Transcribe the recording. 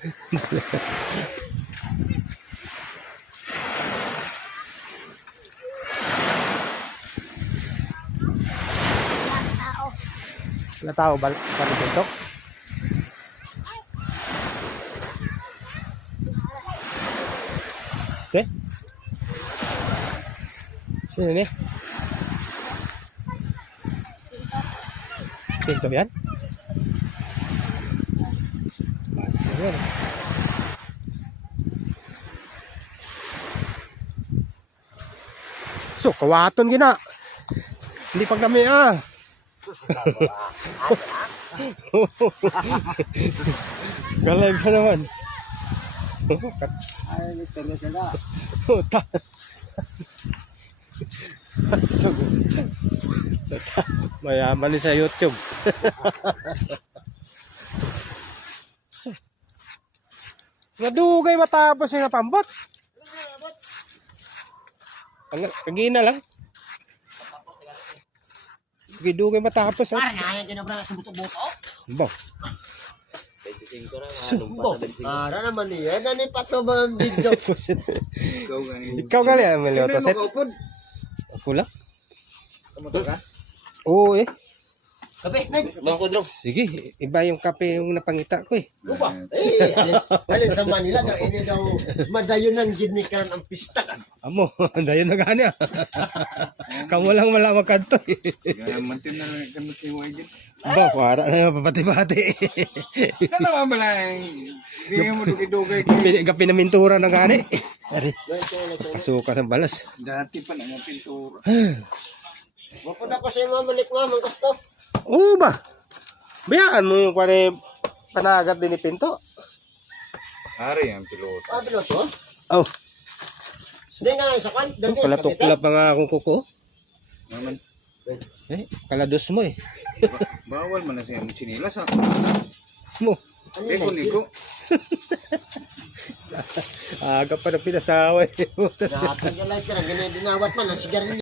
Wala tao ba? Bakit ito? Si? Sino ni? Pinto yan? Ayan. So, kawaton gina. Hindi pag kami Galag pa naman. Ay, Mr. Lasala. Mayaman sa YouTube. So, nadugay matapos yung napambot. Kagina lang. Dugay matapos. Parang nga yan na sa buto-buto. Ba? 25 na Sumbo. Para naman yan. Ano yung pato ba ang video? Ikaw gali Melioto set. Ako lang. Kamuto ka? Oo Kape, nay. Bang Kudrong. Sige, iba yung kape yung napangita ko Lupa. Alin sa Manila daw, ini daw madayunan ginikaran ang pista kan. Amo, dayon na gani Kamu lang wala magkanto Mantin na lang kami kiway din. Ba, para na papati-pati. Ano ba malay? Hindi mo dugay-dugay. Gapi na mintura na gani. Ari, kasuka sa balas. Dati pa na pintura. Mapunta ko sa mga balik mamang gusto. Oo ba? Bayaan mo yung pare panagat din ni Pinto. Ari ang piloto. Ah, piloto? Oh, Hindi nga isa kan. palatok-la pa nga akong kuko. Naman, Kalados mo bawal man na siya mo chinilas ha. Mo. Liko-liko. Aga pa na pinasaway. Dapat yung light ka na, dinawat man ang sigarilyo.